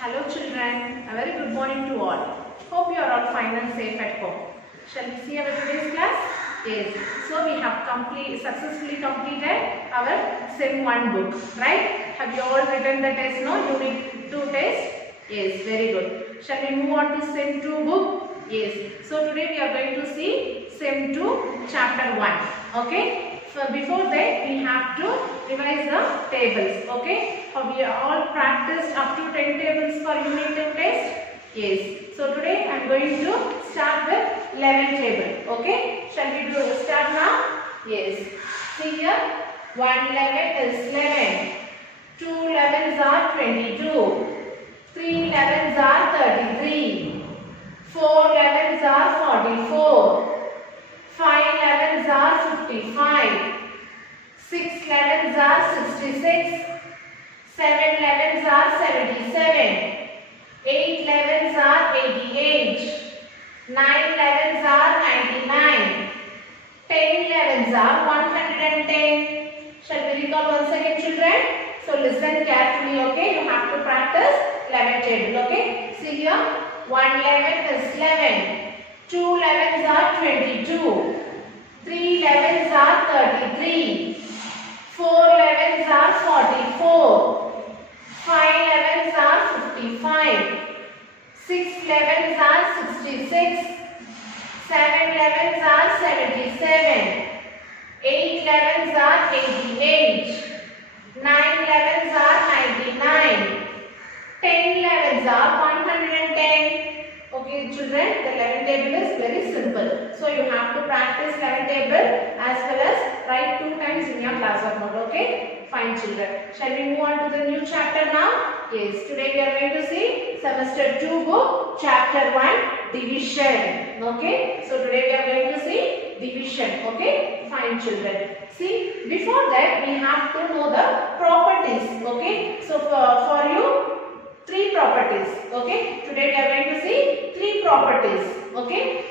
Hello children, a very good morning to all. Hope you are all fine and safe at home. Shall we see our today's class? Yes. So we have successfully completed our Sem 1 book, right? Have you all written the test? No? Unit 2 test? Yes, very good. Shall we move on to Sem 2 book? Yes. So today we are going to see Sem 2 chapter 1. Okay? Before that we have to revise the tables. Okay? Have you all practiced up to 10 tables for unit 2 test? Yes. So today I am going to start with 11 table. Okay? Shall we start now? Yes. See here. 1 11 is 11. 2 11s are 22. 3 11s are 33. 4 11s are 44. 5 11s are 55. 6 11s are 66. 7 11s are 77. 8 11s are 88. 9 11s are 99. 10 11s are 110. Shall we recall once again, children? So listen carefully, okay? You have to practice 11 table, okay? See here, 1 11 is 11. 2 11s are 22. 3 11s are 33. 4 11s are 44. 5 11s are 55. 6 11s are 66. 7 11s are 77. 8 11s are 88. 9 11s are 99. 10 11s are 110. Okay children, the 11 table is very simple. So you have to practice 11 table as well as write 2 times in your classwork note. Okay? Fine children. Shall we move on to the new chapter now? Yes. Today we are going to see semester 2 book chapter 1 division. Okay? So today we are going to see division. Okay? Fine children. See, before that we have to know the properties. Okay? So for you 3 properties. Okay? Today we are going to see 3 properties. Okay?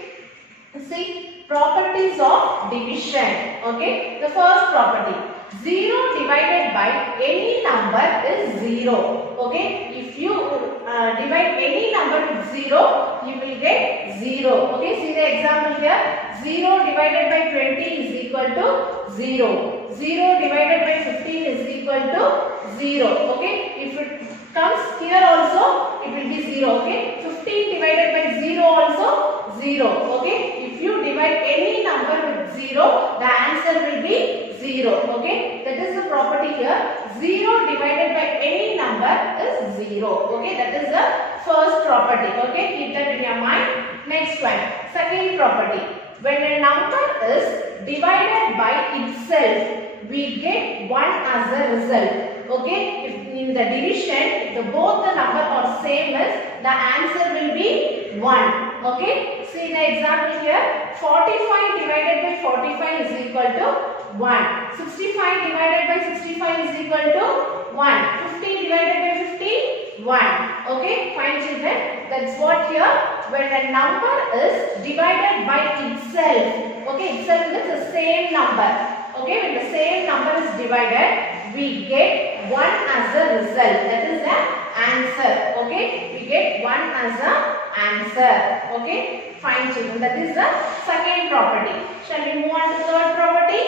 See, properties of division. Okay? The first property, 0 divided by any number is 0. Okay? If you divide any number with 0, you will get 0. Okay? See the example here. 0 divided by 20 is equal to 0. 0 divided by 15 is equal to 0. Okay? If it comes here also, it will be 0. Okay? 15 divided by 0 also 0. Okay? If you divide any number with 0, the answer will be 0. Okay? That is the property here. 0 divided by any number is 0. Okay? That is the first property. Okay? Keep that in your mind. Next one. Second property. When a number is divided by itself, we get 1 as a result. Okay, if in the division, if both the number are same as, the answer will be 1. Okay, see the example here. 45 divided by 45 is equal to 1. 65 divided by 65 is equal to 1. 50 divided by 50, 1. Okay, fine children. That's what here. When a number is divided by itself, okay, itself is the same number. Okay, when the same number is divided, we get 1 as a result. That is the answer. Okay, we get 1 as a answer. Okay, fine children. That is the second property. Shall we move on to third property?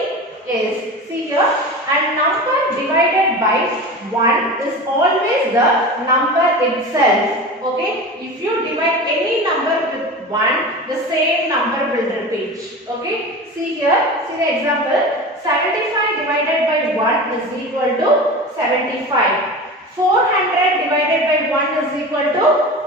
Yes. See here, a number divided by 1 is always the number itself. Okay, if you divide any number with 1, the same number will repeat. Okay, see here, see the example. 75 divided by 1 is equal to 75. 400 divided by 1 is equal to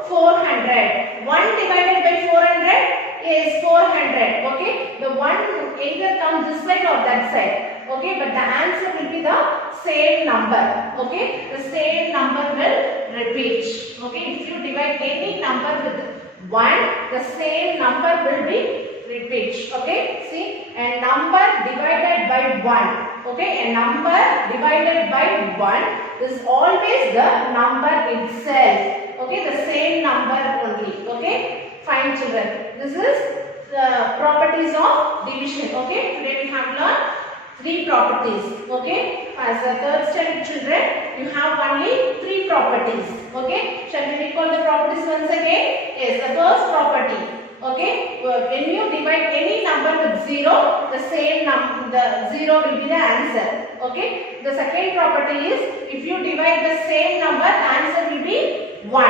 400. 1 divided by 400 is 400. Okay, the 1 either comes this side or that side. Okay, but the answer will be the same number. Okay, the same number will repeat. Okay, if you divide any number with 1, the same number will be repeat. Okay, see, a number divided by 1. Okay, a number divided by 1 is always the number itself. Okay, the same number only. Okay, fine children. This is the properties of division. Okay, today we have learned three properties. Okay, as a third standard children, you have only three properties. Okay, shall we recall the properties once again? Yes, the first property. Okay, when you divide any number with zero, the same the zero will be the answer. Okay, the second property is if you divide the same number, the answer will be 1.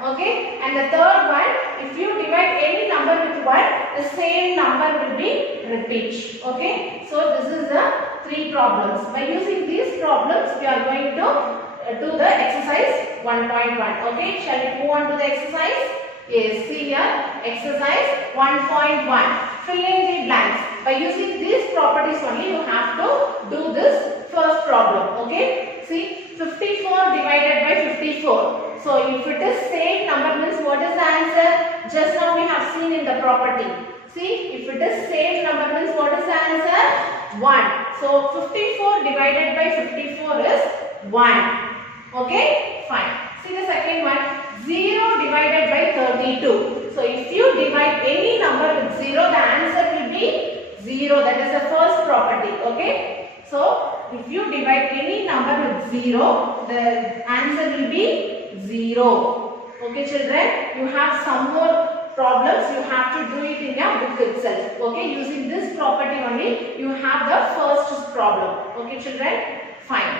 Okay, and the third one, if you divide any number with 1, the same number will be repeat. Okay, so this is the three problems. By using these problems, we are going to do the exercise 1.1. Okay, shall we move on to the exercise? Yes, see here, exercise 1.1. Fill in the blanks. By using these properties only, you have to do this first problem. Okay, see, 54 divided by 54. So if it is same number means what is the answer? Just now we have seen in the property. See, if it is same number means what is the answer? 1. So 54 divided by 54 is 1. Okay, fine. See the second one, 0 divided by 32. So if you divide any number with 0, the answer will be 0. That is the first property. Okay. So if you divide any number with 0, the answer will be 0. Okay children, you have some more problems. You have to do it in your book itself. Okay, using this property only, you have the first problem. Okay children, fine.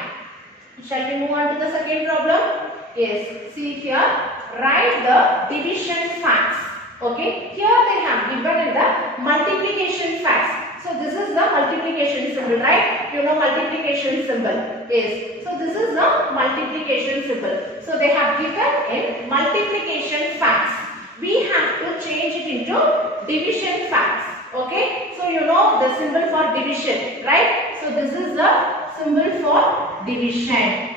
Shall we move on to the second problem? Yes, see here, write the division facts. Okay, here they have given in the multiplication facts. So this is the multiplication symbol, right? You know multiplication symbol. Yes. So this is the multiplication symbol. So they have given in multiplication facts. We have to change it into division facts. Okay. So you know the symbol for division, right? So this is the symbol for division.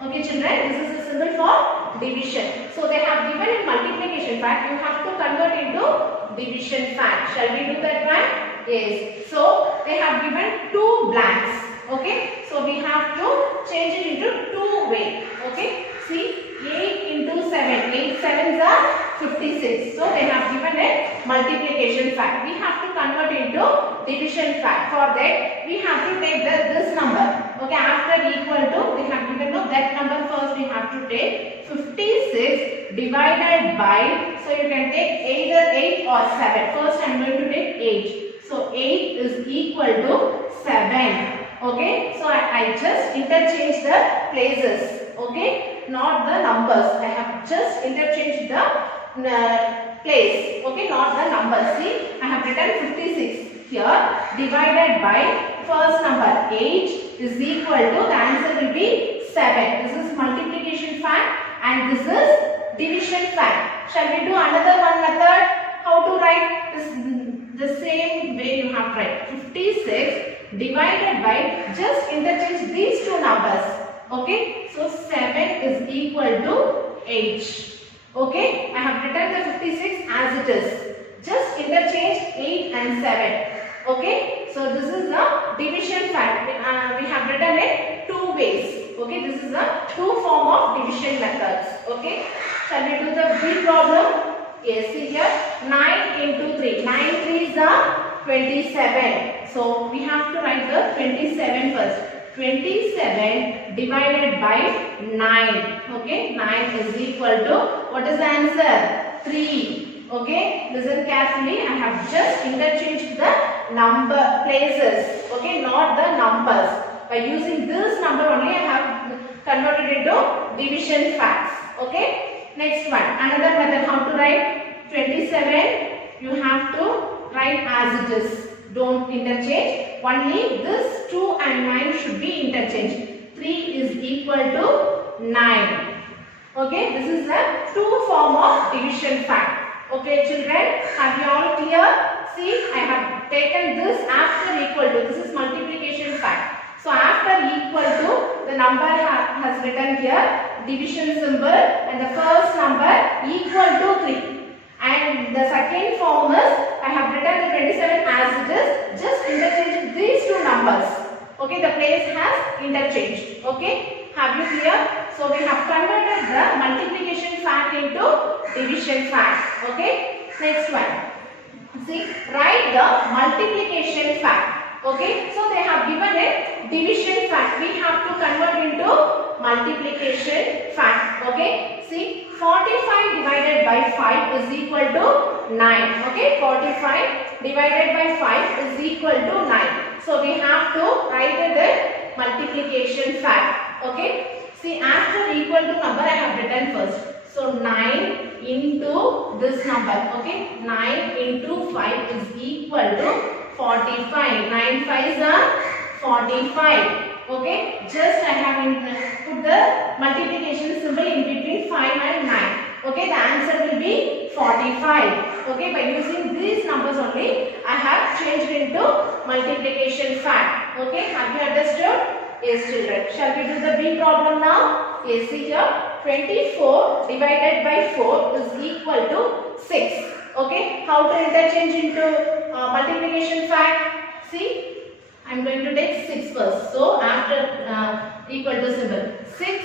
Okay children, this is the symbol for division. So they have given in multiplication fact. You have to convert into division fact. Shall we do that one? Yes. So they have given two blanks. Okay. So we have to change it into two ways. Okay. See, 8 into 7. 8 sevens are 56. So they have given a multiplication fact. We have to convert into division fact. For that, we have to take this number. Okay. After equal to, they have given that number first. We have to take 56 divided by. So you can take either 8 or 7. First, I am going to take 8. So 8 is equal to 7. Okay. So I just interchange the places. Okay. Not the numbers. I have just interchanged the place. Okay. Not the numbers. See, I have written 56 here divided by first number 8 is equal to, the answer will be 7. This is multiplication fact and this is division fact. Shall we do another one method? How to write this? The same way you have to write 56 divided by, just interchange these two numbers. Okay, so 7 is equal to 8. Okay, I have written the 56 as it is. Just interchange 8 and 7. Okay, so this is the division fact. We have written it two ways. Okay, this is the two form of division methods. Okay, shall we do the B problem? Yes, see here, 9 into 3. 9 3s are 27. So we have to write the 27 first. 27 divided by 9. Okay, 9 is equal to, what is the answer? 3. Okay, listen carefully. I have just interchanged the number places. Okay, not the numbers. By using this number only, I have converted into division facts. Okay. Next one, another method how to write 27. You have to write as it is. Don't interchange. Only this 2 and 9 should be interchanged. 3 is equal to 9. Okay, this is the two form of division fact. Okay, children, have you all clear? See, I have taken this after equal to. This is multiplication fact. So after equal to, the number has written here division symbol and the first number equal to 3. And the second form is, I have written the 27 as it is, just interchange these two numbers. Okay, the place has interchanged. Okay, have you clear? So we have converted the multiplication fact into division fact. Okay, next one. See, write the multiplication fact. Okay, so they have given a division fact. We have to convert into multiplication fact. Okay, see, 45 divided by 5 is equal to 9. Okay, 45 divided by 5 is equal to 9. So we have to write the multiplication fact. Okay, see, after equal to number I have written first. So 9 into this number. Okay, 9 into 5 is equal to 45. 9 5s are 45. Okay, just I have put the multiplication symbol in between 5 and 9. Okay, the answer will be 45. Okay, by using these numbers only, I have changed into multiplication fact. Okay, have you understood? Yes, children. Shall we do the B problem now? Yes, see here. 24 divided by 4 is equal to 6. Okay, how to interchange into multiplication fact? See, I am going to take 6 first. So, after equal to symbol, 6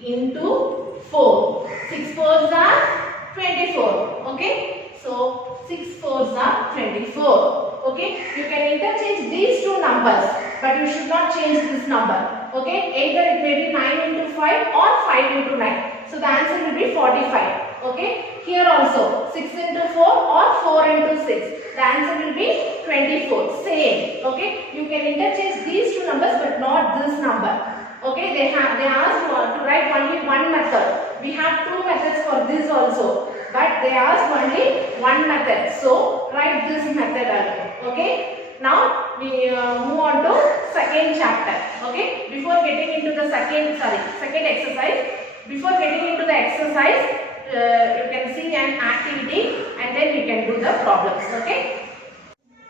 into 4. 6 4s are 24. Okay, so 6 4s are 24. Okay, you can interchange these two numbers, but you should not change this number. Okay, either it may be 9 into 5 or 5 into 9. So the answer will be 45. Okay, here also 6 into 4 or 4 into 6. The answer will be 24. Same. Okay, you can interchange these two numbers, but not this number. Okay, they asked to write only one method. We have two methods for this also, but they asked only one method. So write this method alone. Okay, now we move on to second chapter. Okay, before getting into the second exercise, before getting into the exercise, you can see an activity and then we can do the problems. Okay.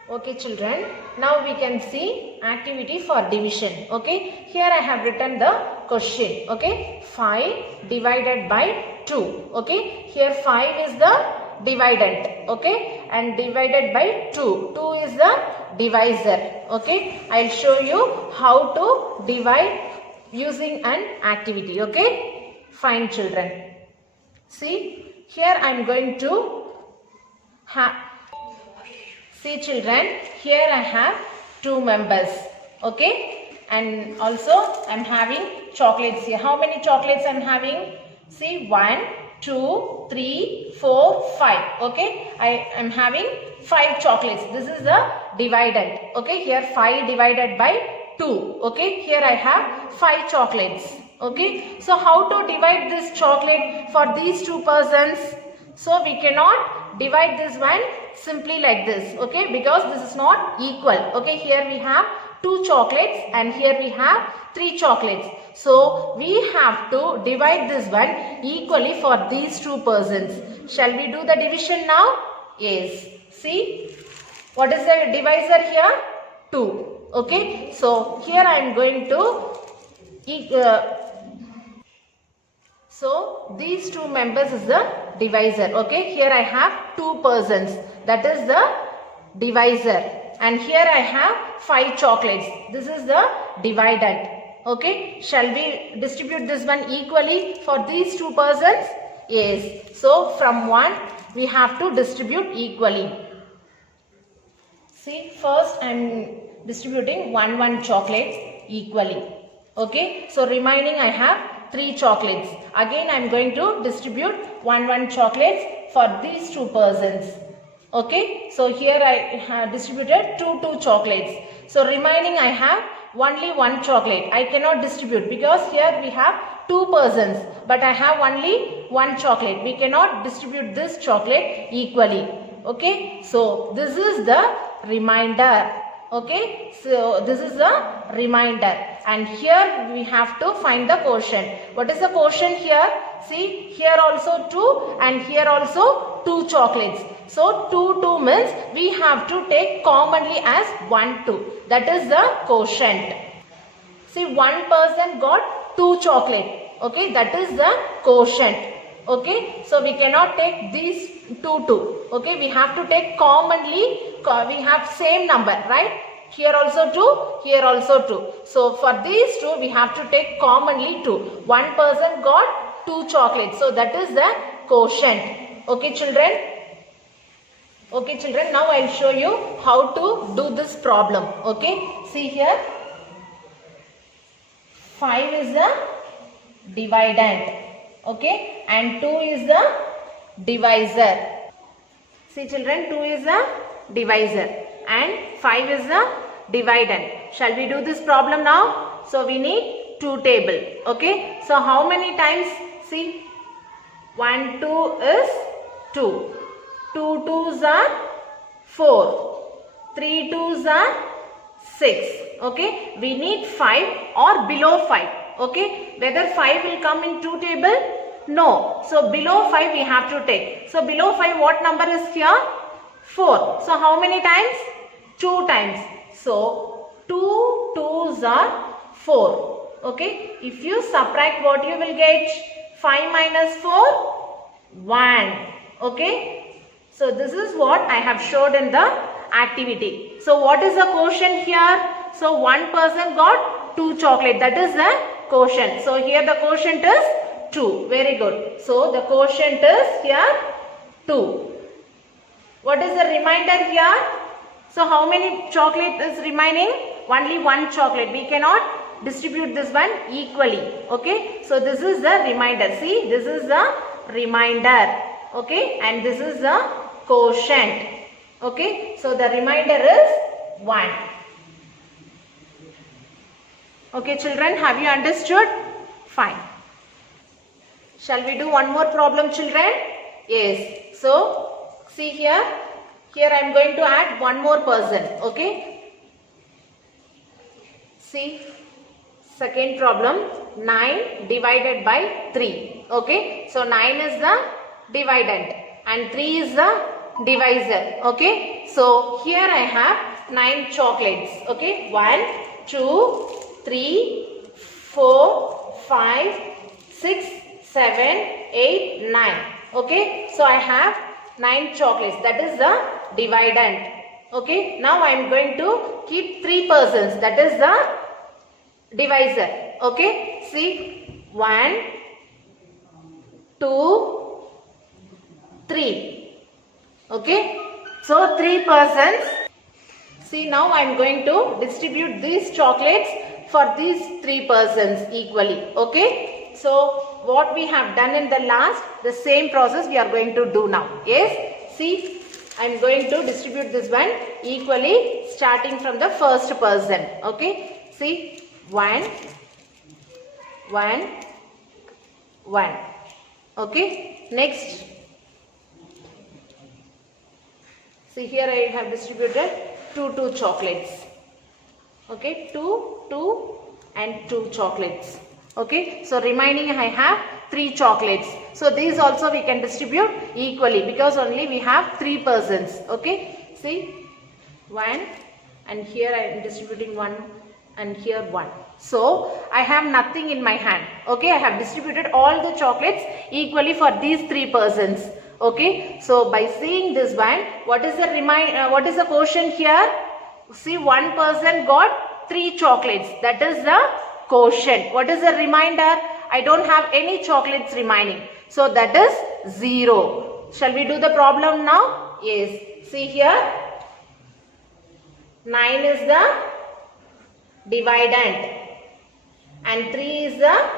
Okay, children, now we can see activity for division. Okay, here I have written the question. Okay, 5 divided by 2. Okay, here 5 is the dividend. Okay, and divided by 2. 2 is the divisor. Okay, I'll show you how to divide using an activity. Okay, fine, children. See, here I am going to see, children, here I have 2 members. Okay, and also I am having chocolates here. How many chocolates I am having? See, 1 2 3 4 5. Okay, I am having 5 chocolates. This is the dividend. Okay, here 5 divided by 2. Okay, here I have 5 chocolates. Okay, so how to divide this chocolate for these 2 persons? So we cannot divide this one simply like this. Okay, because this is not equal. Okay, here we have 2 chocolates and here we have 3 chocolates. So we have to divide this one equally for these 2 persons. Shall we do the division now? Yes. See, what is the divisor here? 2. Okay, so here I am going to so these 2 members is the divisor. Okay, here I have 2 persons, that is the divisor, and here I have 5 chocolates. This is the dividend. Okay, shall we distribute this one equally for these 2 persons? Yes. So from 1 we have to distribute equally. See, first I am distributing 1 chocolates equally. Okay, so remaining I have 3 chocolates. Again I am going to distribute 1 chocolates for these 2 persons. Okay, so here I have distributed 2 chocolates. So remaining I have only 1 chocolate. I cannot distribute because here we have 2 persons, but I have only 1 chocolate. We cannot distribute this chocolate equally. Okay, so this is the remainder. Okay, so this is the remainder, and here we have to find the quotient. What is the quotient here? See, here also 2 and here also 2 chocolates. So 2 means we have to take commonly as 1 2. That is the quotient. See, 1 person got 2 chocolate. Okay, that is the quotient. Okay, so we cannot take these 2. Okay, we have to take commonly, we have same number, right? Here also 2, here also 2. So for these 2 we have to take commonly 2. 1 person got 2 chocolates. So that is the quotient. Okay, children? Okay children, now I will show you how to do this problem. Okay, see here, 5 is the dividend, okay, and 2 is the divisor. See children, 2 is the divisor and 5 is the dividend. Shall we do this problem now? So we need 2 table. Okay, so how many times? See, 1 2 is 2, 2 2s are 4, 3 2s are 6. Okay, we need 5 or below 5. Okay, whether 5 will come in 2 table? No. So below 5 we have to take. So below 5 what number is here? 4. So how many times? 2 times. So 2 2s are 4. Okay, if you subtract, what you will get? 5 minus 4? 1. Okay, so this is what I have showed in the activity. So what is the quotient here? So one person got 2 chocolate, that is the quotient. So here the quotient is 2. Very good. So the quotient is here 2. What is the remainder here? So how many chocolate is remaining? Only 1 chocolate. We cannot distribute this one equally. Okay, so this is the remainder. See, this is the remainder. Okay, and this is the quotient. Okay, so the remainder is 1. Okay children, have you understood? Fine. Shall we do one more problem children? Yes. So see here, I am going to add one more person. Okay. See, second problem, 9 divided by 3. Okay, so 9 is the dividend and 3 is the divisor. Okay, so here I have 9 chocolates. Okay, 1 2 3 4 5 6 7 8 9. Okay, so I have 9 chocolates, that is the dividend. Okay, now I am going to keep 3 persons, that is the divisor. Okay, see, 1 2 3. Okay, so 3 persons. See, now I am going to distribute these chocolates for these 3 persons equally. Okay, so what we have done in the last, the same process we are going to do now. Yes, see, I am going to distribute this one equally starting from the first person. Okay, see, 1 1 1. Okay, next, see here I have distributed 2 chocolates. Okay, 2 and 2 chocolates. Okay, so remaining I have 3 chocolates. So these also we can distribute equally because only we have 3 persons. Okay, see, 1 and here I am distributing 1 and here 1. So I have nothing in my hand. Okay, I have distributed all the chocolates equally for these 3 persons. Okay, so by seeing this one, what is the quotient here? See, one person got 3 chocolates, that is the quotient. What is the remainder? I don't have any chocolates remaining, so that is 0. Shall we do the problem now? Yes, see here, 9 is the dividend and 3 is the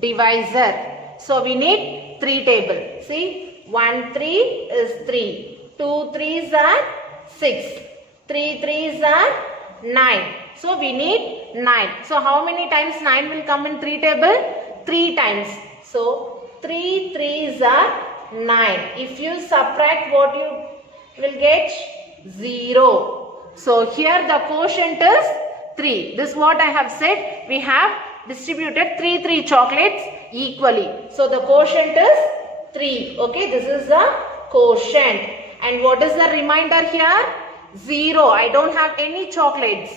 divisor. So we need 3 table. See, 1 3 is 3, 2 3s are 6, 3 3s are 9. So we need 9. So how many times 9 will come in 3 table? 3 times. So 3 3s are 9. If you subtract, what you will get? 0. So here the quotient is 3. This is what I have said. We have distributed 3 chocolates equally. So the quotient is 3. Okay, this is the quotient. And what is the remainder here? 0. I don't have any chocolates,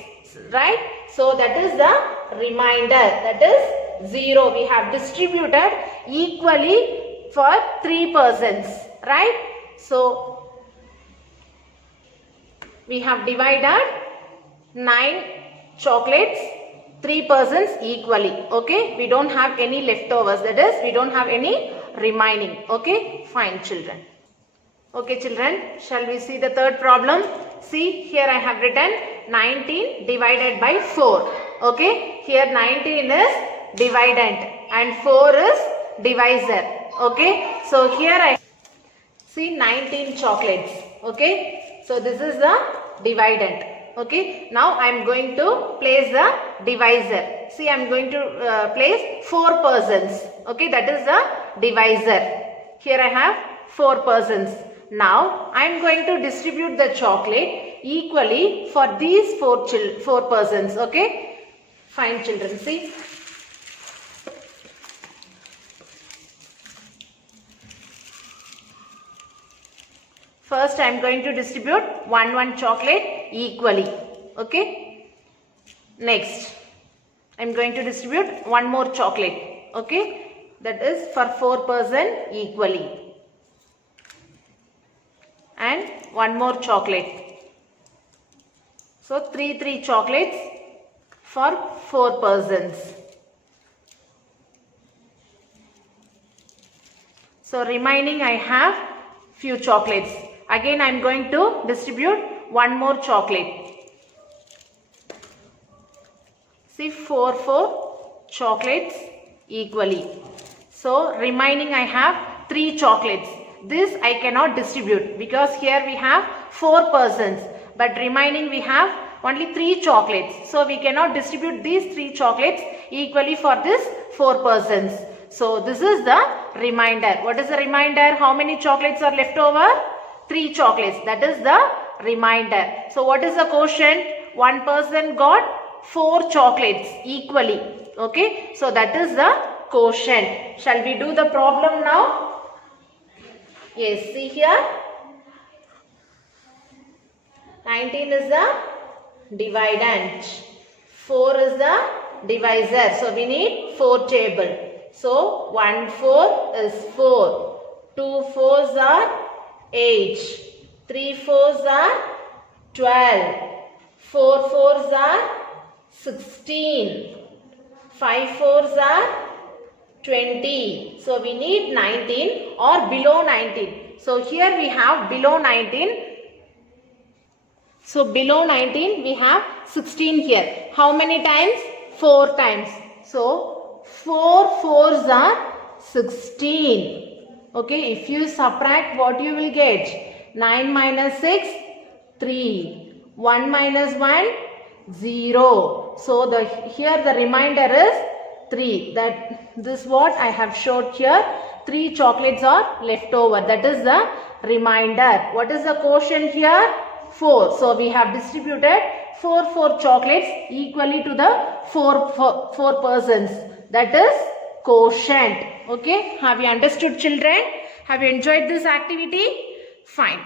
right? So that is the remainder, that is 0. We have distributed equally for 3 persons, right? So we have divided 9 chocolates 3 persons equally. Okay, we don't have any leftovers, that is we don't have any remaining. Okay, fine children. Okay children, shall we see the third problem? See, here I have written 19 divided by 4. Okay, here 19 is dividend and 4 is divisor. Okay, so here I see 19 chocolates. Okay, so this is the dividend. Okay, now I am going to place the divisor. See, I am going to place 4 persons. Okay, that is the divisor. Here I have 4 persons. Now I am going to distribute the chocolate equally for these 4 persons. Okay, fine children. See, first I am going to distribute one chocolate equally. Okay, next I am going to distribute one more chocolate. Okay, that is for 4 persons equally. And one more chocolate. So 3 chocolates for 4 persons. So remaining I have few chocolates. Again I am going to distribute one more chocolate. See, 4 chocolates equally. So remaining I have 3 chocolates. This I cannot distribute because here we have 4 persons, but remaining we have only 3 chocolates. So we cannot distribute these 3 chocolates equally for this 4 persons. So this is the remainder. What is the remainder? How many chocolates are left over? 3 chocolates. That is the remainder. So what is the quotient? One person got 4 chocolates equally. Okay. So that is the quotient. Shall we do the problem now? Yes, see here, 19 is the dividend, 4 is the divisor. So we need 4 table. So 1 4 is 4, 2 4s are 8, 3 4s are 12, 4 4s are 16, 5 4s are 20. So we need 19 or below 19. So here we have below 19. So below 19 we have 16 here. How many times? 4 times. So 4 4s are 16. Okay, if you subtract, what you will get? 9 minus 6, 3. 1 minus 1, 0. So here the remainder is 3. This what I have showed here. 3 chocolates are left over. That is the remainder. What is the quotient here? 4. So we have distributed 4 chocolates equally to the 4 persons. That is quotient. Okay. Have you understood, children? Have you enjoyed this activity? Fine.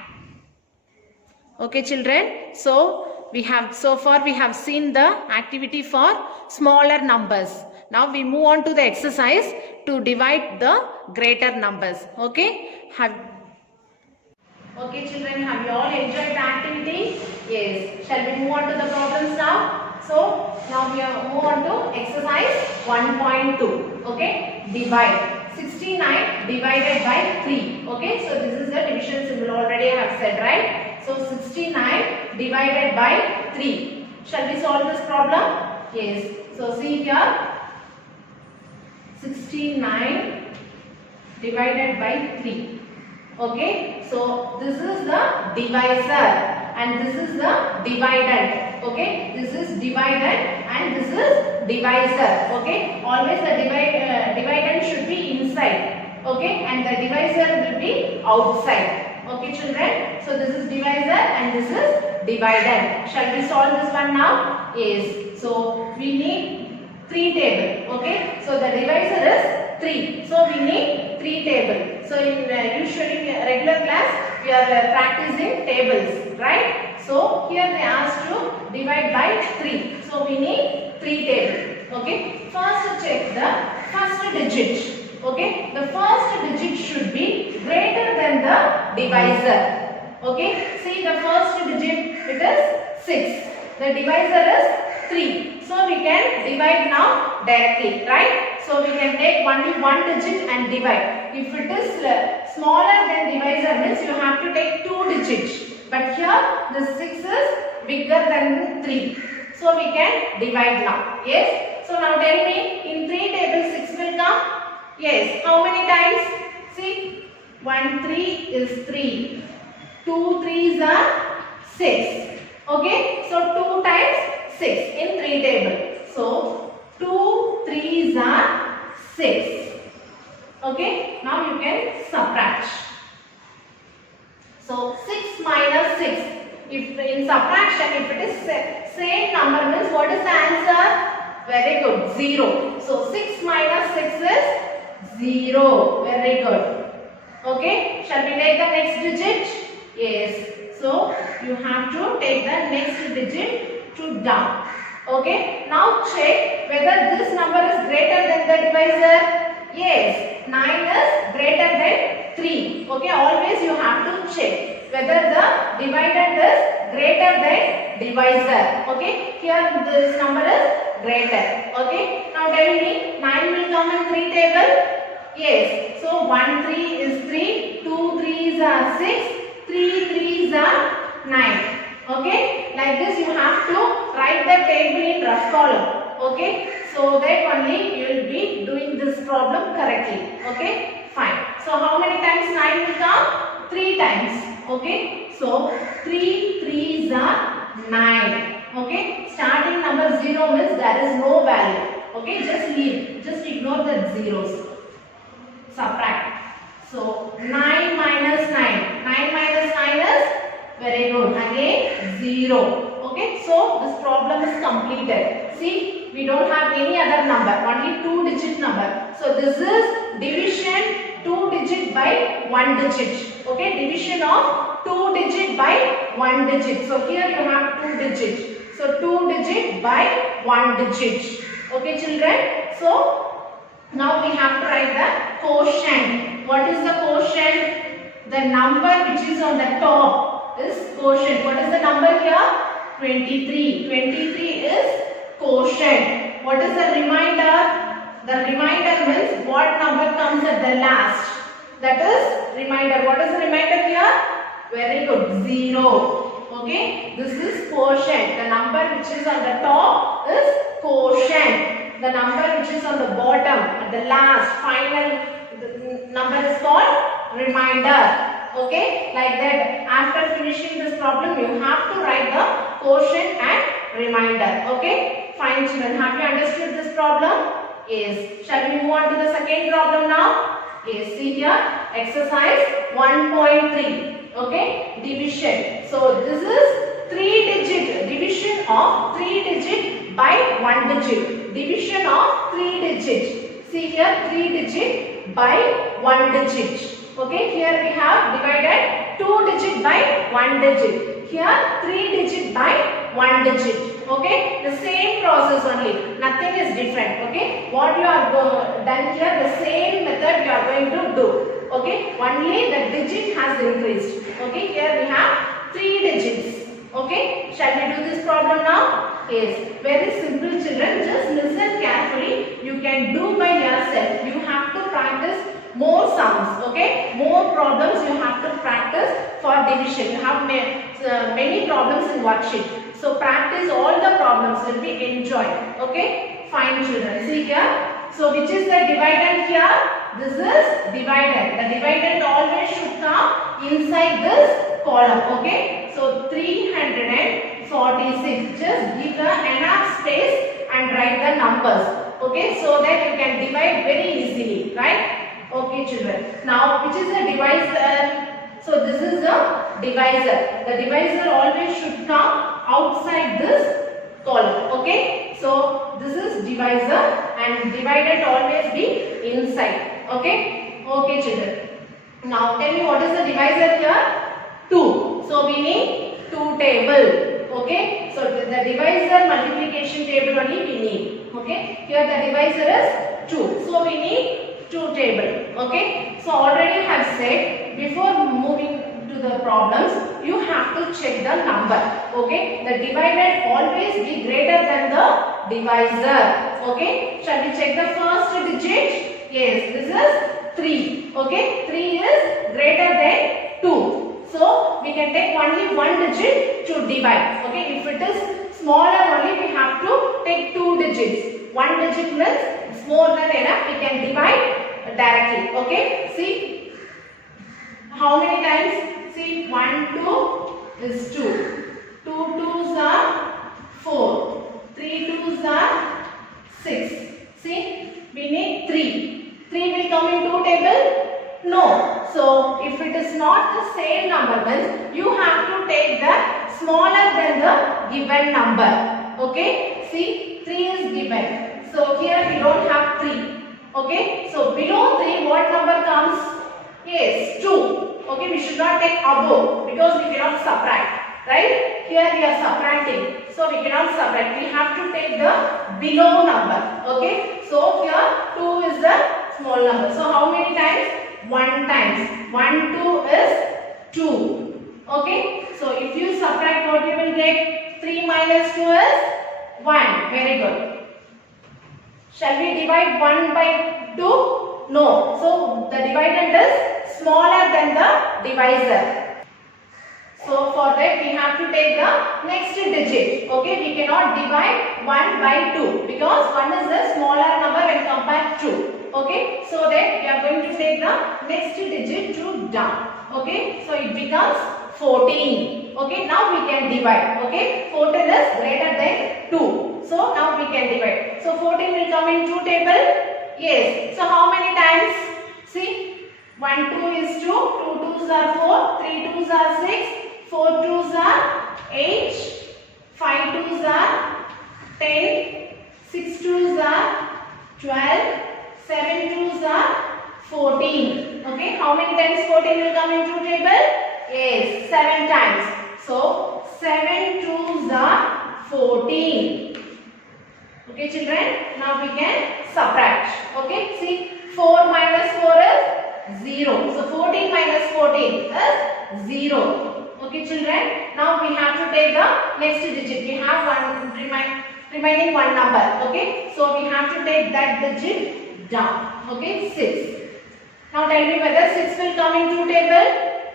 Okay, children. So far we have seen the activity for smaller numbers. Now we move on to the exercise to divide the greater numbers. Okay. Okay children, have you all enjoyed the activity? Yes. Shall we move on to the problems now? So now we move on to exercise 1.2. Okay. Divide. 69 divided by 3. Okay. So this is the division symbol, already I have said, right? So 69 divided by 3. Shall we solve this problem? Yes. So see here. 69 divided by 3. Okay, so this is the divisor and this is the dividend. Okay, this is dividend and this is divisor. Okay, always the dividend should be inside. Okay, and the divisor will be outside. Okay, children. So this is divisor and this is dividend. Shall we solve this one now? Yes. So we need 3 table. Okay, so the divisor is 3. So we need 3 table. So in usually regular class we are practicing tables, right? So here they asked to divide by 3. So we need 3 table. Okay, first check the first digit. Okay, the first digit should be greater than the divisor. Okay, see the first digit, it is 6. The divisor is 3. So we can divide now directly, right? So we can take only one digit and divide. If it is smaller than divisor means you have to take 2 digits. But here the 6 is bigger than 3. So we can divide now. Yes. So now tell me, in 3 tables 6 will come? Yes. How many times? See, 1 3 is 3. 2 3s are 6. Okay. So 2 times 6 in 3 table. So 2 3s are 6. Okay. Now you can subtract. So 6 minus 6. If in subtraction, if it is same number means what is the answer? Very good. 0. So 6 minus 6 is 0. Very good. Okay. Shall we take the next digit? Yes. So you have to take the next digit to down. Okay. Now check whether this number is greater than the divisor. Yes. 9 is greater than 3. Okay. Always you have to check whether the dividend is greater than divisor. Okay. Here this number is greater. Okay. Now tell me, 9 will come in 3 table. Yes. So 1 3 is 3. 2 3s are 6. 3 3s are 9. Okay. Like this you have to write the table in rough column. Okay. So that only you will be doing this problem correctly. Okay. Fine. So how many times 9 will come? 3 times. Okay. So 3 3s are 9. Okay. Starting number 0 means there is no value. Okay. Just leave. Just ignore the zeros. Subtract. So 9 minus 9. 9 minus 9 is very good. Again 0. Okay. So this problem is completed. See, we don't have any other number. Only 2 digit number. So this is division 2 digit by 1 digit. Okay. Division of 2 digit by 1 digit. So here you have 2 digit. So 2 digit by 1 digit. Okay children. So now we have to write the quotient. What is the quotient? The number which is on the top is quotient. What is the number here? 23. 23 is quotient. What is the remainder? The remainder means what number comes at the last. That is remainder. What is the remainder here? Very good. 0. Okay. This is quotient. The number which is on the top is quotient. The number which is on the bottom, at the last, final number is called remainder. Okay. Like that. After finishing this problem, you have to write the quotient and remainder. Okay. Fine children. Have you understood this problem? Yes. Shall we move on to the second problem now? Yes. See here. Exercise 1.3. Okay. Division. So this is 3 digit. Division of 3 digit by 1 digit. Division of 3 digit. See here 3 digit by 1 digit. Okay. Here we have divided 2 digit by 1 digit. Here 3 digit by 1 digit. Okay. The same process only. Nothing is different. Okay. What you are done here, the same method you are going to do. Okay. Only the digit has increased. Okay. Here we have 3 digits. Okay. Shall we do this problem now? Yes. Very simple children. Just listen carefully. You can do by yourself. You have to practice more sums. Okay. More problems you have to practice for division. You have many problems in worksheet. So practice all the problems will be enjoyed. Okay. Fine children. See here. So which is the dividend here? This is dividend. The dividend always should come inside this column. Okay. So 346. Just give the enough space and write the numbers. Okay. So that you can divide very easily. Right. Okay children. Now which is the divisor? So this is the divisor. The divisor always should come outside this column. Okay. So this is divisor and dividend always be inside. Okay. Okay children. Now tell me what is the divisor here? 2. So we need 2 table. Okay. So the divisor multiplication table only we need. Okay. Here the divisor is 2. So we need 2 table. Okay. So already I have said before moving to the problems, you have to check the number. Okay. The dividend always be greater than the divisor. Okay, shall we check the first digit? Yes, this is 3. Okay, 3 is greater than 2. So we can take only one digit to divide. Okay, if it is smaller only, we have to take 2 digits. One digit means more than enough. We can divide directly. Okay, see how many times? See, 1 2 is 2. 2 2s are 4. 3 2s are 6. See, we need 3. 3 will come in 2 table? No. So, if it is not the same number, means you have to take the smaller than the given number. Okay? See, 3 is given. So, here we don't have 3. Okay? So, below 3, what number comes? Yes, 2. Okay? We should not take above because we cannot subtract. Right? Here we are subtracting. So, we cannot subtract. We have to take the below number. Okay? So, here 2 is the small number. So, how many times? 1 times. 1 2 is 2. Okay? So, if you subtract, what you will get? 3 minus 2 is 1. Very good. Shall we divide 1 by 2? No. So, the dividend is smaller than the divisor. So, for that we have to take the next digit. Okay, we cannot divide 1 by 2 because 1 is the smaller number when compared to. Okay, so that we are going to take the next digit to down. Okay, so it becomes 14. Okay, now we can divide. Okay, 14 is greater than 2. So, now we can divide. So, 14 will come in 2 table. Yes. So, how many times? See, 1 2 is 2, 2 2s are 4, 3 2s are 6. 4 2s are 8, 5 2s are 10, 6 2s are 12, 7 2s are 14. Okay, how many times 14 will come into table? Yes, 7 times. So, 7 2s are 14. Okay, children, now we can subtract. Okay, see, 4 minus 4 is 0. So, 14 minus 14 is 0. Okay, children, now we have to take the next digit. We have remaining one number. Okay, so we have to take that digit down. Okay, 6. Now tell me whether 6 will come into table.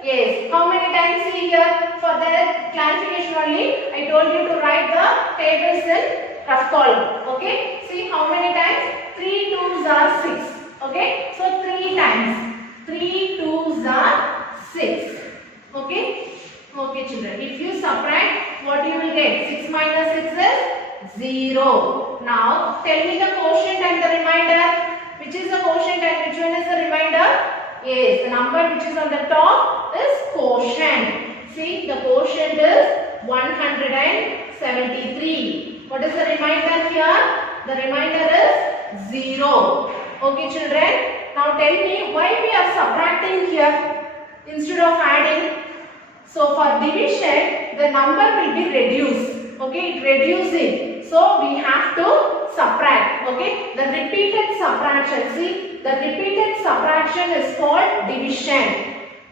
Yes. How many times? See here, for the clarification only, I told you to write the tables in rough column. Okay, see how many times? 3 2s are 6. Okay, so 3 times. 3 2s are 6. Okay. Okay, children, if you subtract, what you will get? 6 minus 6 is 0. Now, tell me the quotient and the remainder. Which is the quotient and which one is the remainder? Yes, the number which is on the top is quotient. See, the quotient is 173. What is the remainder here? The remainder is 0. Okay, children. Now, tell me why we are subtracting here instead of adding. So, for division, the number will be reduced. Okay, it reducing. So, we have to subtract. Okay, the repeated subtraction. See, the repeated subtraction is called division.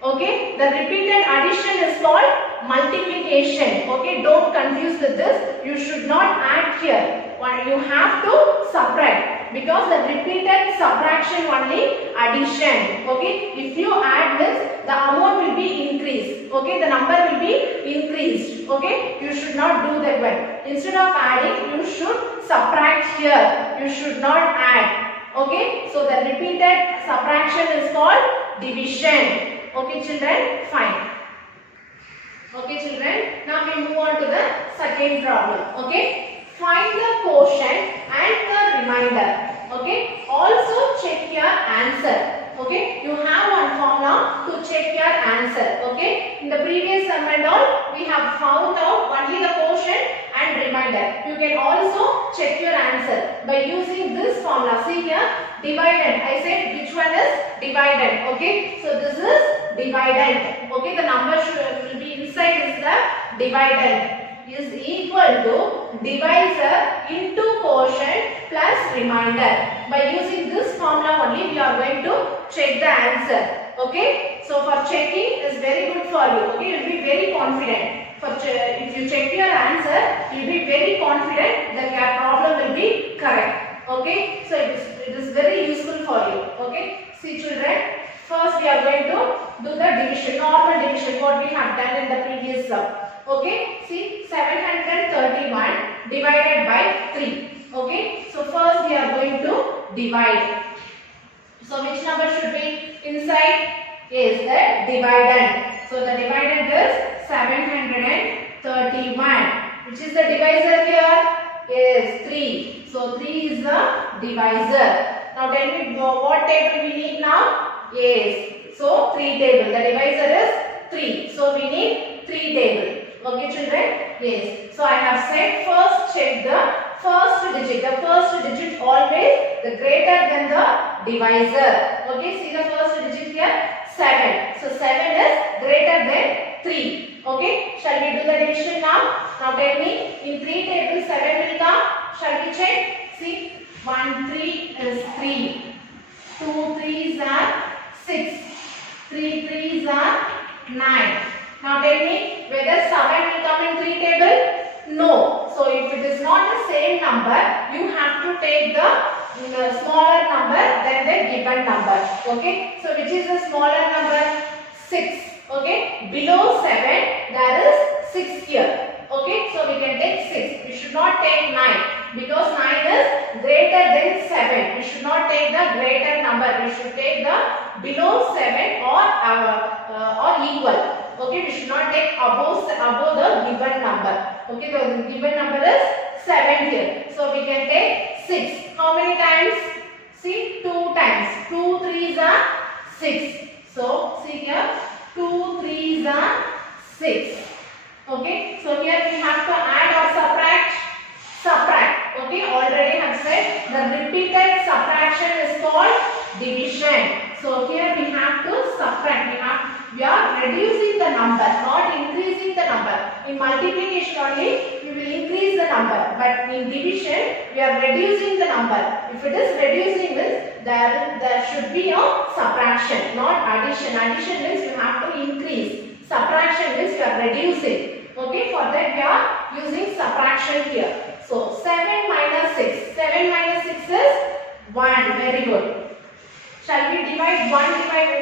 Okay, the repeated addition is called multiplication. Okay, don't confuse with this. You should not add here. You have to subtract because the repeated subtraction only addition. Okay, if you add this, the amount will be increased. Okay, the number will be increased. Okay, you should not do that one. Instead of adding, you should subtract here. You should not add. Okay, so the repeated subtraction is called division. Okay, children, fine. Okay, children, now we move on to the second problem. Okay, find the quotient and the remainder. Okay, also check your answer. Okay, you have one formula to check your answer. Okay, in the previous sum and all, we have found out only the quotient and remainder. You can also check your answer by using this formula. See here, dividend. I said which one is dividend. Okay, so this is dividend. Okay, the number will be inside is the dividend is equal to divisor into quotient plus remainder. By using this formula only, we are going to check the answer. Okay, so for checking is very good for you. Okay, you will be very confident. If you check your answer, you will be very confident that your problem will be Okay, so it is very useful for you. Okay, see children, first we are going to do the division, normal division, what we have done in the previous sum. Okay, see 731 divided by 3. Okay, so first we are going to divide. So which number should be inside? Is the dividend. So the dividend is 731. Which is the divisor here? Is 3. So 3 is the divisor. Now tell me what table we need now? Yes. So 3 table. The divisor is 3. So we need 3 table. Okay children? Yes. So I have said first check the first digit. The first digit always the greater than the divisor. Okay. See the first digit here? 7. So 7 is greater than 3. Okay. Shall we do the division now? Now tell me, in 3 tables 7 will come. Shall we check? See, 1 3 is 3. 2 3s are 6. 3 3s are 9. Now tell me, whether 7 will come in 3 table? No. So if it is not the same number, you have to take the smaller number than the given number. Okay. So which is the smaller number? 6. Okay. Below 7 there is 6 here. Okay. So we can take 6. We should not take 9 because 9 is greater than 7. We should not take the greater number. We should take the below 7 or equal. Okay. We should not take above the given number. Okay. The given number is 7 here. So we can take 6. How many times? See, 2 times. 2 3s are 6. So see here, 2 3s are 6. Okay. So here we have to add or subtract. Subtract. Okay. Already have said the repeated subtraction is called division. So here we have to subtract. We are reducing the number, not increasing the number. In multiplication only, we will increase the number. But in division, we are reducing the number. If it is reducing means there should be a subtraction, not addition. Addition means you have to increase. Subtraction means you are reducing. Okay, for that we are using subtraction here. So 7 minus 6. 7 minus 6 is 1. Very good. Shall we divide 1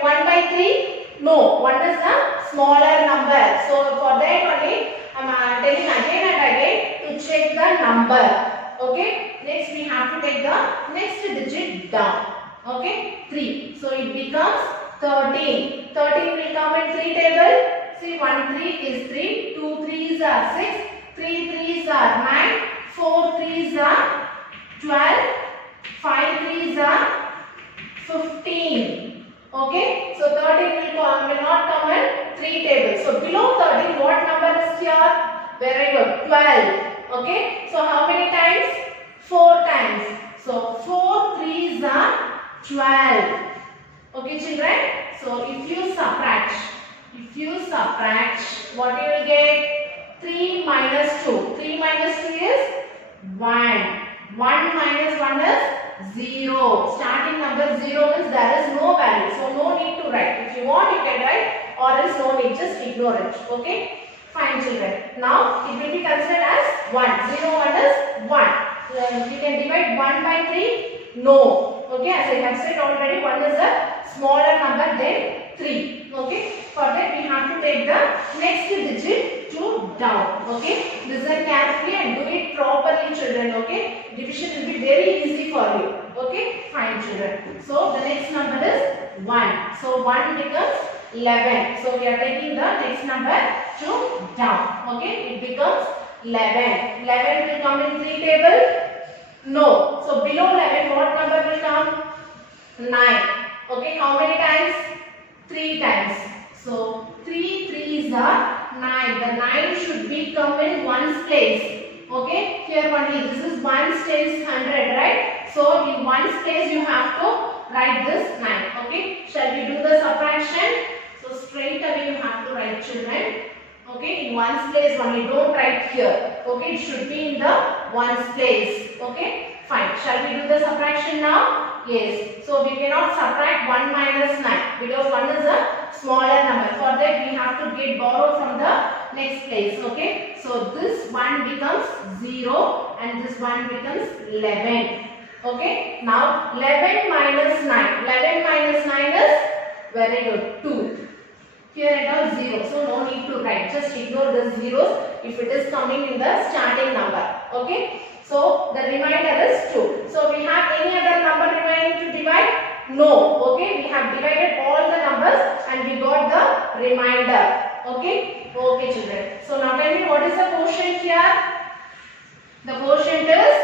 by 3? No, 1 is a smaller number. So for that only I am telling again and again to check the number. Okay. Next we have to take the next digit down. Okay. 3. So it becomes 13. 13 will come in 3 table. See 1 3 is 3. 2 3s are 6. 3 3s are 9. 4 3s are 12. 5 3s are 15. Okay, so 13 will not come in 3 tables. So below 13, what number is here? Very good, 12. Okay, so how many times? 4 times. So 4 3s are 12. Okay, children. So if you subtract, what you will get? 3 minus 2. 3 minus 2 is 1. 1 minus 1 is 0. Starting number 0 means there is no value. So no need to write. If you want you can write or else no need. Just ignore it. Okay. Fine children. Now it will be considered as 1. 0 1 is 1. We can divide 1 by 3. No. Okay. As I have said already 1 is a smaller number than 3. Okay. For that we have to take the next digit to down. Okay. Listen carefully and do it properly children. Okay. Division will be very easy for you. Okay. Fine children. So the next number is 1. So 1 becomes 11. So we are taking the next number to down. Okay. It becomes 11. 11 will come in 3 table. No. So below 11 what number will come? 9. Okay. How many times? 3 times. So 3 3s are 9. The 9 should be come in 1's place. Okay, here only this is 1's place 100, right? So in 1's place you have to write this 9. Okay, shall we do the subtraction? So straight away you have to write children. Okay, in 1's place only, don't write here. Okay, it should be in the 1's place. Okay, fine. Shall we do the subtraction now? Yes. So we cannot subtract 1 minus 9 because 1 is a smaller number. For that we have to get borrow from the next place. Okay. So this 1 becomes 0 and this 1 becomes 11. Okay. Now 11 minus 9. 11 minus 9 is very good 2. Here it is 0. So no need to write. Just ignore the zeros if it is coming in the starting number. Okay. So the remainder is 2. So we have any other number remaining to divide? No. Okay. We have divided all the numbers and we got the remainder. Okay. Okay children. So now tell me what is the quotient here? The quotient is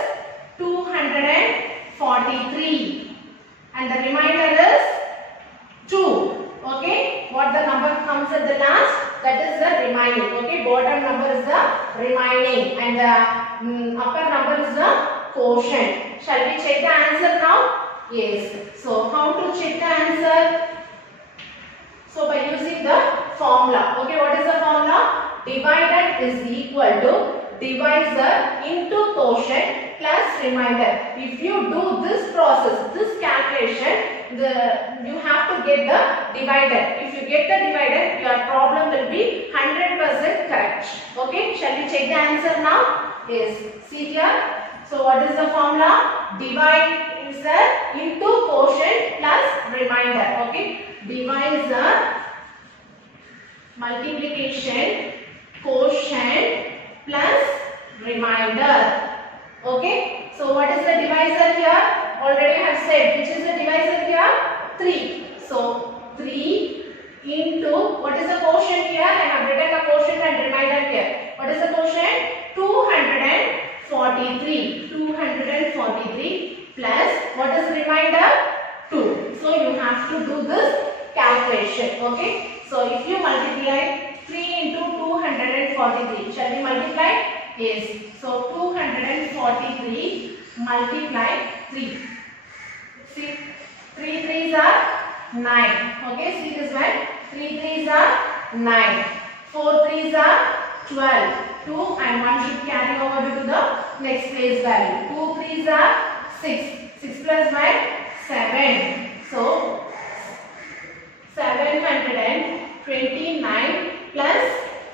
243 and the remainder is 2. Okay, what the number comes at the last, that is the remaining. Okay, bottom number is the remaining and the upper number is the quotient. Shall we check the answer now? Yes. So how to check the answer? So by using the formula. Okay, what is the formula? Dividend is equal to divisor into quotient plus remainder. If you do this process, this calculation, you have to get the dividend. If you get the dividend, your problem will be 100% correct. Okay, shall we check the answer now? Yes, see here. So what is the formula? Divisor into quotient plus remainder. Okay, divisor multiplication quotient plus remainder. Okay, so what is the divisor here? Already I have said, which is the divisor here? 3. So 3 into, what is the quotient here? I have written the quotient and remainder here. What is the quotient? 243. 243 plus, what is remainder? 2. So you have to do this calculation. Okay. So if you multiply 3 into 243, shall we multiply? Yes. So 243 multiply 3. See, 3 3s are 9. Okay, see this one. 3 3s are 9. 4 3s are 12. 2 and 1 should carry over to the next place value. 2 3s are 6. 6 plus 1, 7. So 729 plus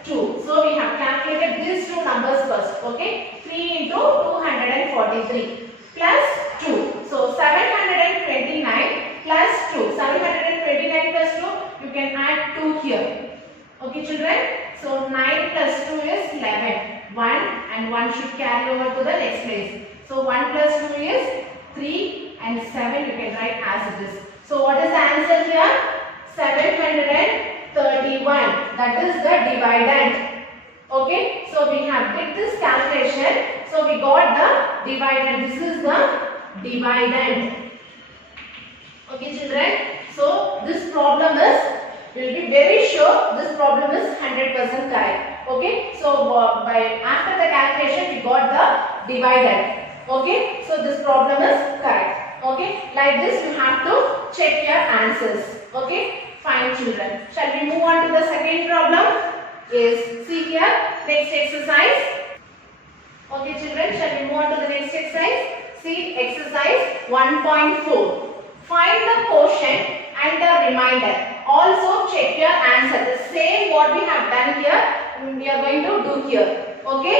2. So we have calculated these two numbers first. Okay, 3 into 243 plus 2. So 729 plus 2. 729 plus 2, you can add 2 here. Okay children. So 9 plus 2 is 11. 1 and 1 should carry over to the next place. So 1 plus 2 is 3 and 7 you can write as it is. So what is the answer here? 731. That is the dividend. Okay. So we have did this calculation. So we got the dividend. This is the dividend. Okay children. So this problem is, you will be very sure this problem is 100% correct. Okay. So by after the calculation we got the dividend. Okay. So this problem is correct. Okay. Like this you have to check your answers. Okay. Fine children. Shall we move on to the second problem? Yes. See here. Next exercise. Okay children. Shall we move on to the next exercise? See exercise 1.4. Find the quotient and the remainder. Also check your answer. The same what we have done here, we are going to do here. Okay.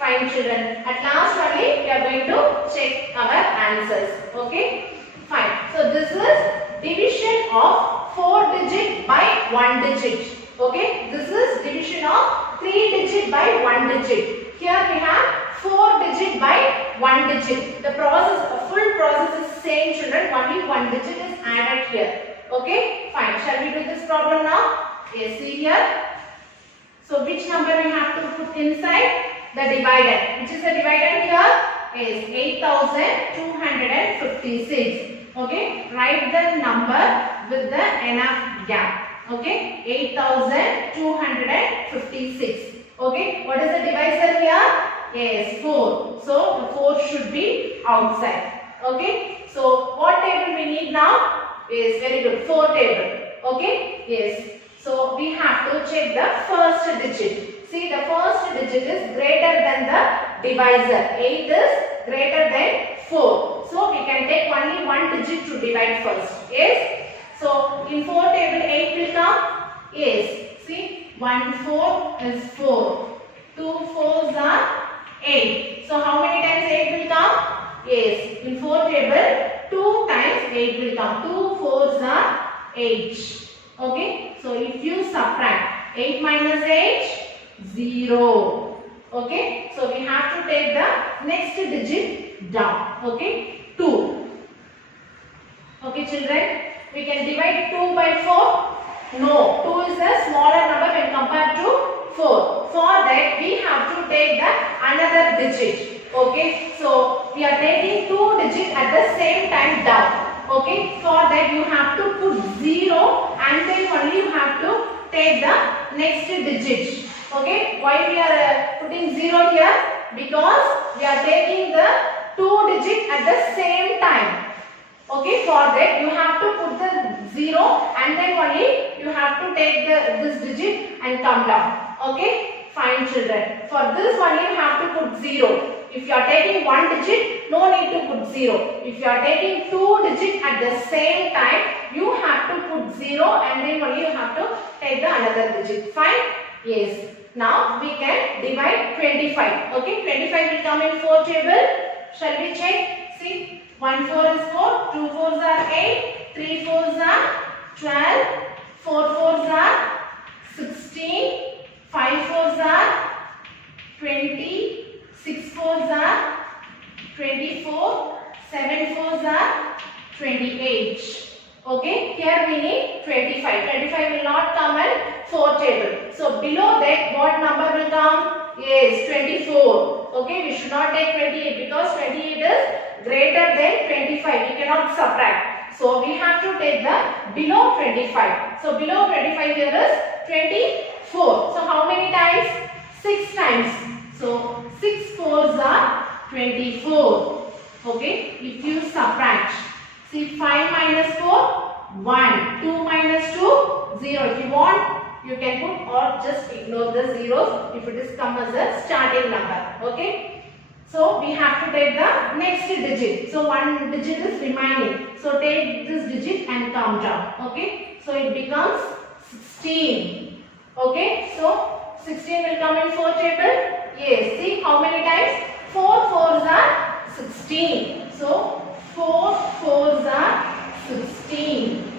Fine children. At last only we are going to check our answers. Okay. Fine. So this is division of 4 digit by 1 digit. Okay. This is division of 3 digit by 1 digit. Here we have 4 digit by 1 digit. The process, the full process is same children. Only 1 digit is added here. Okay. Fine. Shall we do this problem now? Yes. See here. So which number we have to put inside? The dividend. Which is the dividend here? Is 8256. Okay. Write the number with the enough gap. Okay. 8256. Okay. What is the divisor here? Yes. 4. So the 4 should be outside. Okay. So what table we need now? Yes. Very good. 4 table. Okay. Yes. So we have to check the first digit. See, the first digit is greater than the divisor. 8 is greater than 4. So we can take only one digit to divide first. Yes. So in 4 table 8 will come. Yes. See, 1 4 is 4. 2 4s are 8. So how many times 8 will come? Yes. In 4 table, 2 times 8 will come. 2 4s are 8. Okay. So if you subtract 8 minus 8, 0. Okay. So we have to take the next digit down. Okay. 2. Okay children. We can divide 2 by 4. No. 2 is a smaller number when compared to 4. For that we have to take the another digit. Okay, so we are taking 2 digits at the same time down. Okay, for that you have to put 0 and then only you have to take the next digit. Okay, why we are putting 0 here? Because we are taking the 2 digits at the same time. Okay, for that you have to put the 0 and then only you have to take this digit and come down. Okay, fine children. For this only you have to put 0. If you are taking 1 digit, no need to put 0. If you are taking 2 digits at the same time, you have to put 0 and then only you have to take the another digit. Fine? Yes. Now we can divide 25. Okay, 25 will come in 4 table. Shall we check? See, 1 4 is 4, 2 4s are 8, 3 4s are 12, 4 4s are 16, 5 4s are 20. 6 4s are 24, 7 4s are 28. Okay, here we need 25. 25 will not come in 4 table. So below that what number will come? Yes, 24. Okay, we should not take 28 because 28 is greater than 25. We cannot subtract. So we have to take the below 25. So below 25 here is 24. So how many times? 6 times. So 6 4s are 24. Okay, if you subtract, see 5 minus 4, 1, 2 minus 2, 0. If you want, you can put or just ignore the zeros if it is come as a starting number. Okay, so we have to take the next digit. So 1 digit is remaining. So take this digit and come down. Okay, so it becomes 16. Okay, so 16 will come in 4 table. Yes, see how many times? 4 4s are 16. So 4 4s are 16.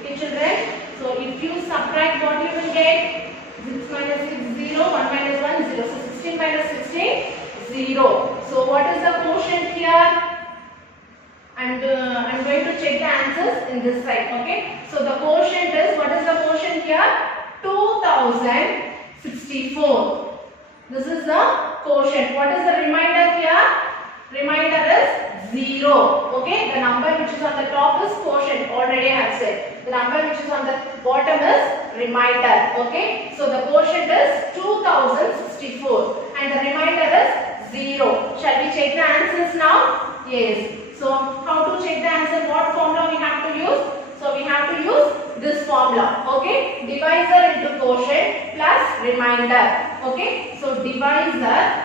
Okay children. So if you subtract, what you will get? 6 minus 6 0, 1 minus 1 0. So 16 minus 16 0. So what is the quotient here? I'm going to check the answers in this side. Okay. So the quotient is, what is the quotient here? 2064. This is the quotient. What is the remainder here? Remainder is 0. Okay. The number which is on the top is quotient. Already I have said. The number which is on the bottom is remainder. Okay. So the quotient is 2064 and the remainder is 0. Shall we check the answers now? Yes. So how to check the answer? What formula we have to use? So we have to use this formula. Okay. Divisor into quotient plus remainder. Okay. So divisor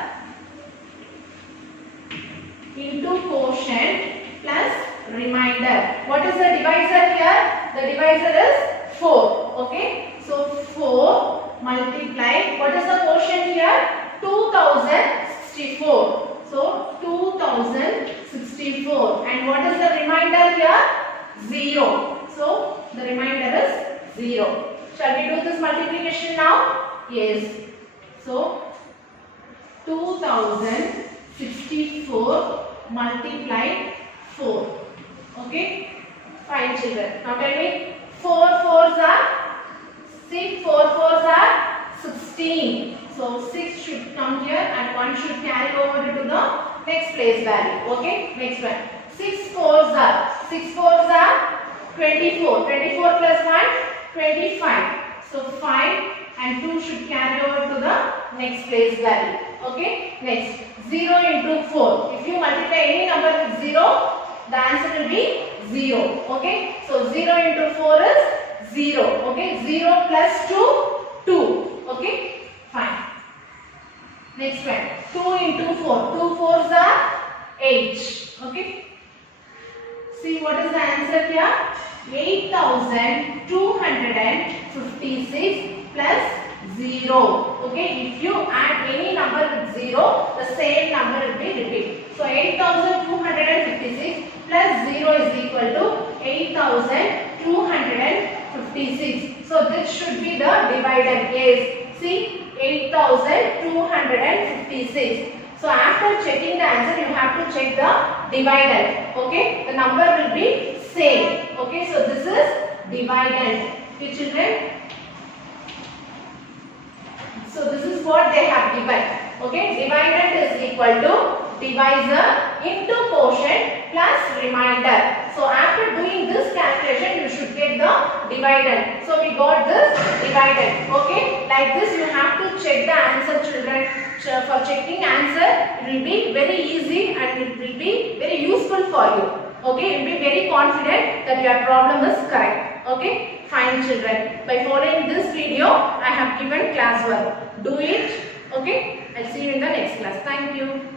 into quotient plus remainder. What is the divisor here? The divisor is 4. Okay. So 4 multiply. What is the quotient here? 2064. So 2064. And what is the remainder here? 0. So the remainder is 0. Shall we do this multiplication now? Yes. So 2064 multiplied 4. Okay. Fine children. Now tell me, 4 4s are 6. 4 4s are 16. So 6 should come here and 1 should carry over to the next place value. Okay. Next one. 6 4s are 24. 24 plus 1, 25. So 5 and 2 should carry over to the next place value. Okay. Next, 0 into 4. If you multiply any number with 0, the answer will be 0. Okay. So 0 into 4 is 0. Okay. 0 plus 2, 2. Okay. Fine. Next one. 2 into 4. 2 4s are 8. Okay. See what is the answer here? 8256 plus 0. Okay. If you add any number with 0, the same number will be repeated. So 8256 256 plus 0 is equal to 8256. So this should be the divider. Yes, see 8256. So after checking the answer, you have to check the divider. Okay, the number will be same. Okay, so this is dividend. Okay, children. So this is what they have given. Okay, dividend is equal to divisor into quotient plus remainder. So after doing this calculation, you should get the dividend. So we got this dividend. Okay, like this you have to check the answer, children. For checking answer, it will be very easy and it will be very useful for you. Okay, you will be very confident that your problem is correct. Okay, fine children. By following this video, I have given class work. Do it. Okay, I'll see you in the next class. Thank you.